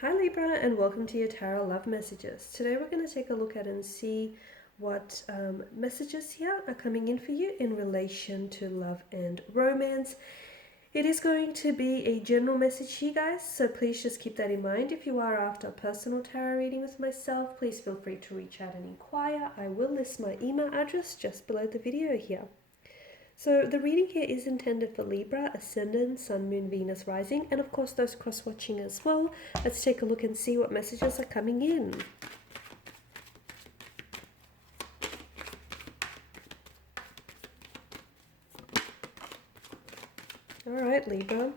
Hi Libra, and welcome to your Tarot Love Messages. Today we're going to take a look at and see what messages here are coming in for you in relation to love and romance. It is going to be a general message here, guys, so please just keep that in mind. If you are after a personal tarot reading with myself, please feel free to reach out and inquire. I will list my email address just below the video here. So the reading here is intended for Libra, Ascendant, Sun, Moon, Venus, Rising, and of course those cross-watching as well. Let's take a look and see what messages are coming in. All right, Libra.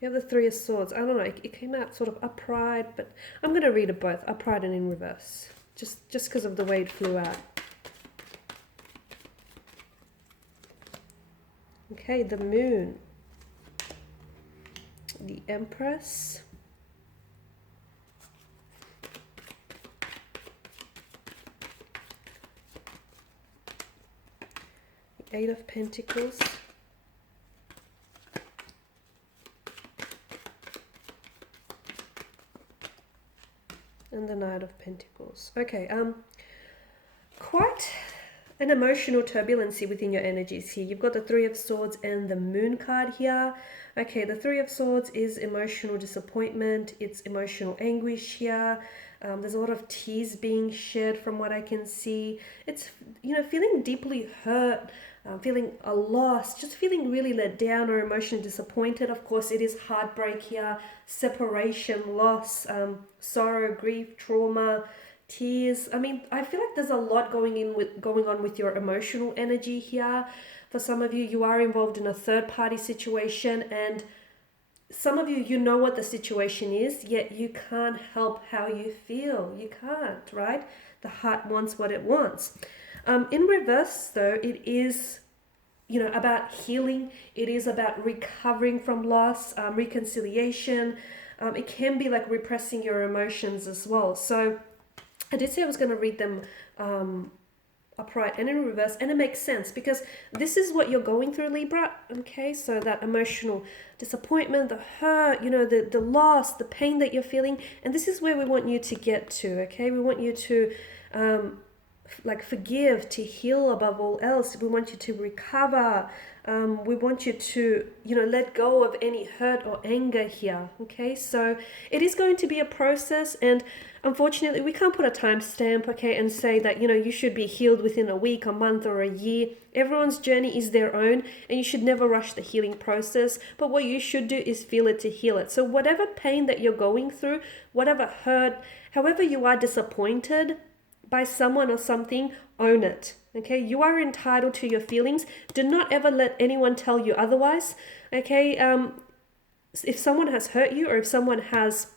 We have the Three of Swords. I don't know, it came out sort of upright, but I'm going to read it both, upright and in reverse, just because of the way it flew out. Okay, the Moon, the Empress, the Eight of Pentacles, and the Knight of Pentacles. Okay, quite an emotional turbulency within your energies here. You've got the Three of Swords and the Moon card here. Okay, the Three of Swords is emotional disappointment. It's emotional anguish here. There's a lot of tears being shed from what I can see. It's, feeling deeply hurt, feeling a loss, just feeling really let down or emotionally disappointed. Of course, it is heartbreak here, separation, loss, sorrow, grief, trauma, tears. I mean, I feel like there's a lot going on with your emotional energy here. For some of you, you are involved in a third party situation, and some of you, you know what the situation is, yet you can't help how you feel. You can't, right? The heart wants what it wants. In reverse, though, it is, about healing. It is about recovering from loss, reconciliation. It can be like repressing your emotions as well. So I did say I was going to read them upright and in reverse, and it makes sense because this is what you're going through, Libra. Okay, so that emotional disappointment, the hurt, the loss, the pain that you're feeling, and this is where we want you to get to. Okay, we want you to forgive, to heal above all else. We want you to recover. We want you to, let go of any hurt or anger here. Okay, so it is going to be a process, and unfortunately, we can't put a timestamp, okay, and say that, you should be healed within a week, a month, or a year. Everyone's journey is their own, and you should never rush the healing process. But what you should do is feel it to heal it. So whatever pain that you're going through, whatever hurt, however you are disappointed by someone or something, own it. Okay, you are entitled to your feelings. Do not ever let anyone tell you otherwise. Okay, if someone has hurt you, or if someone has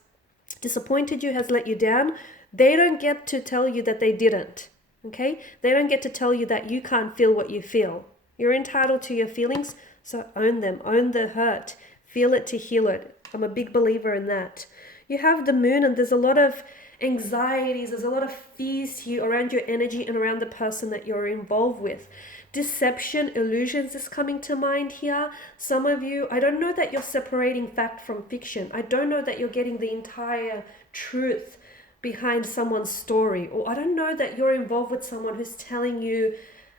disappointed you, has let you down, they don't get to tell you that they didn't. Okay, they don't get to tell you that you can't feel what you feel. You're entitled to your feelings, so own them. Own the hurt. Feel it to heal it. I'm a big believer in that. You have the Moon, and there's a lot of anxieties, there's a lot of fears here around your energy and around the person that you're involved with. Deception, illusions is coming to mind here. Some of you, I don't know that you're separating fact from fiction. I don't know that you're getting the entire truth behind someone's story, or I don't know that you're involved with someone who's telling you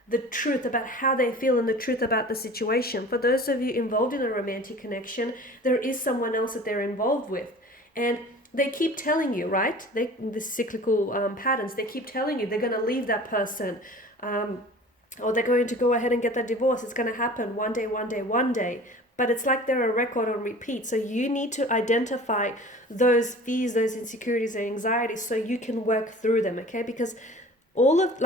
the truth about how they feel and the truth about the situation. For those of you involved in a romantic connection, there is someone else that they're involved with, and they keep telling you, right? The cyclical patterns, they keep telling you they're going to leave that person, or they're going to go ahead and get that divorce. It's going to happen one day, one day, one day. But it's like they're a record on repeat. So you need to identify those fears, those insecurities and anxieties so you can work through them, okay? Because all of,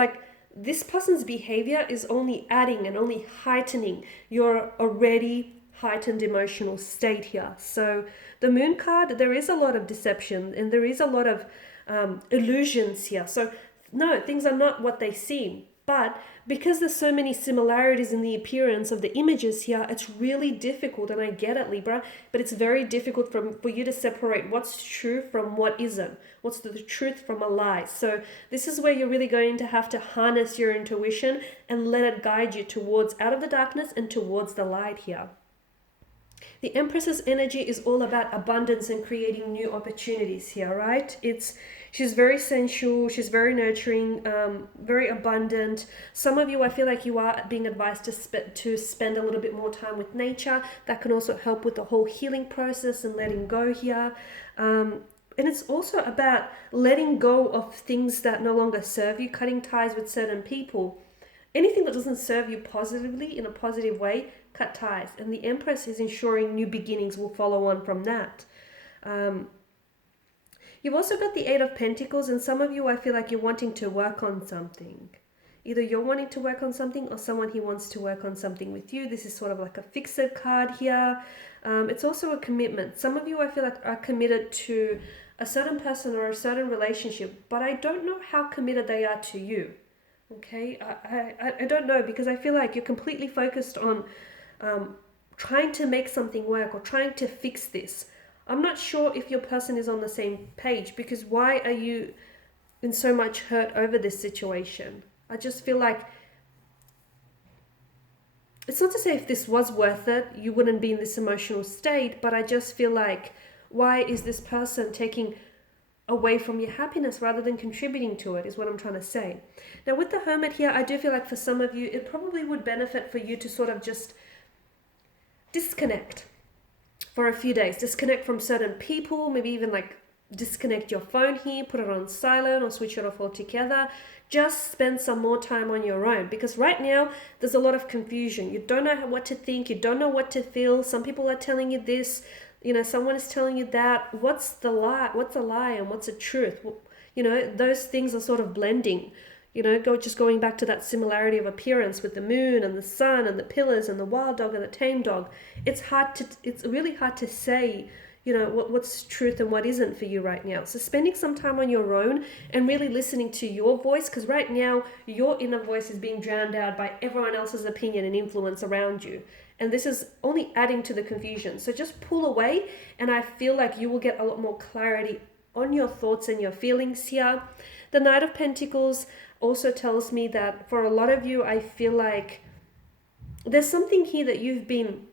this person's behavior is only adding and only heightening your already heightened emotional state here. So the Moon card, there is a lot of deception and there is a lot of illusions here. So no, things are not what they seem. But because there's so many similarities in the appearance of the images here, it's really difficult, and I get it, Libra, but it's very difficult for you to separate what's true from what isn't, what's the truth from a lie. So this is where you're really going to have to harness your intuition and let it guide you towards out of the darkness and towards the light here. The Empress's energy is all about abundance and creating new opportunities here, right? She's very sensual, she's very nurturing, very abundant. Some of you, I feel like you are being advised to spend a little bit more time with nature. That can also help with the whole healing process and letting go here. And it's also about letting go of things that no longer serve you, cutting ties with certain people. Anything that doesn't serve you positively, in a positive way, cut ties. And the Empress is ensuring new beginnings will follow on from that. You've also got the Eight of Pentacles, and some of you, I feel like you're wanting to work on something. Either you're wanting to work on something or someone here wants to work on something with you. This is sort of like a fixed card here. It's also a commitment. Some of you, I feel like, are committed to a certain person or a certain relationship, but I don't know how committed they are to you. Okay, I don't know, because I feel like you're completely focused on trying to make something work or trying to fix this. I'm not sure if your person is on the same page, because why are you in so much hurt over this situation? I just feel like, it's not to say if this was worth it, you wouldn't be in this emotional state, but I just feel like, why is this person taking away from your happiness rather than contributing to it, is what I'm trying to say. Now with the Hermit here, I do feel like for some of you, it probably would benefit for you to sort of just disconnect for a few days. Disconnect from certain people, maybe even like disconnect your phone here, put it on silent or switch it off altogether. Just spend some more time on your own, because right now there's a lot of confusion. You don't know what to think, you don't know what to feel. Some people are telling you this, someone is telling you that. What's the lie? What's a lie and what's a truth? Those things are sort of blending. Going back to that similarity of appearance with the moon and the sun and the pillars and the wild dog and the tame dog. It's really hard to say, what's truth and what isn't for you right now. So spending some time on your own and really listening to your voice, because right now your inner voice is being drowned out by everyone else's opinion and influence around you. And this is only adding to the confusion. So just pull away, and I feel like you will get a lot more clarity on your thoughts and your feelings here. The Knight of Pentacles also tells me that for a lot of you, I feel like there's something here that you've been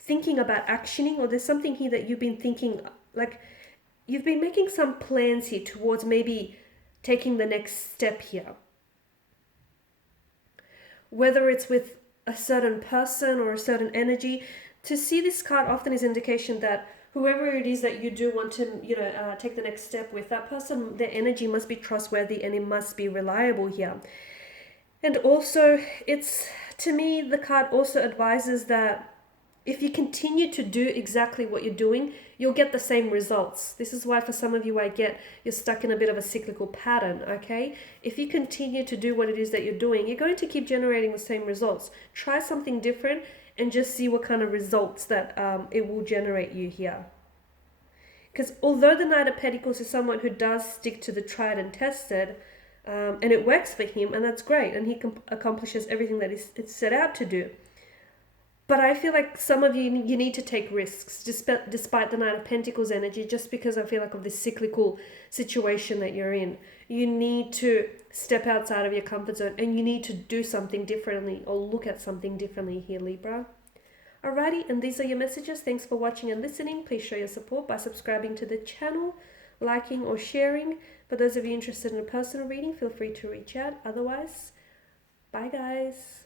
thinking about actioning, or there's something here that you've been thinking, like you've been making some plans here towards maybe taking the next step here. Whether it's with a certain person or a certain energy. To see this card often is indication that whoever it is that you do want to, take the next step with, that person, their energy must be trustworthy and it must be reliable here. And also, to me, the card also advises that if you continue to do exactly what you're doing, you'll get the same results. This is why for some of you, you're stuck in a bit of a cyclical pattern, okay? If you continue to do what it is that you're doing, you're going to keep generating the same results. Try something different and just see what kind of results that it will generate you here. Because although the Knight of Pentacles is someone who does stick to the tried and tested, and it works for him, and that's great, and he accomplishes everything that it's set out to do. But I feel like some of you need to take risks, despite the Knight of Pentacles energy, just because I feel like of this cyclical situation that you're in. You need to step outside of your comfort zone, and you need to do something differently or look at something differently here, Libra. Alrighty, and these are your messages. Thanks for watching and listening. Please show your support by subscribing to the channel, liking or sharing. For those of you interested in a personal reading, feel free to reach out. Otherwise, bye guys.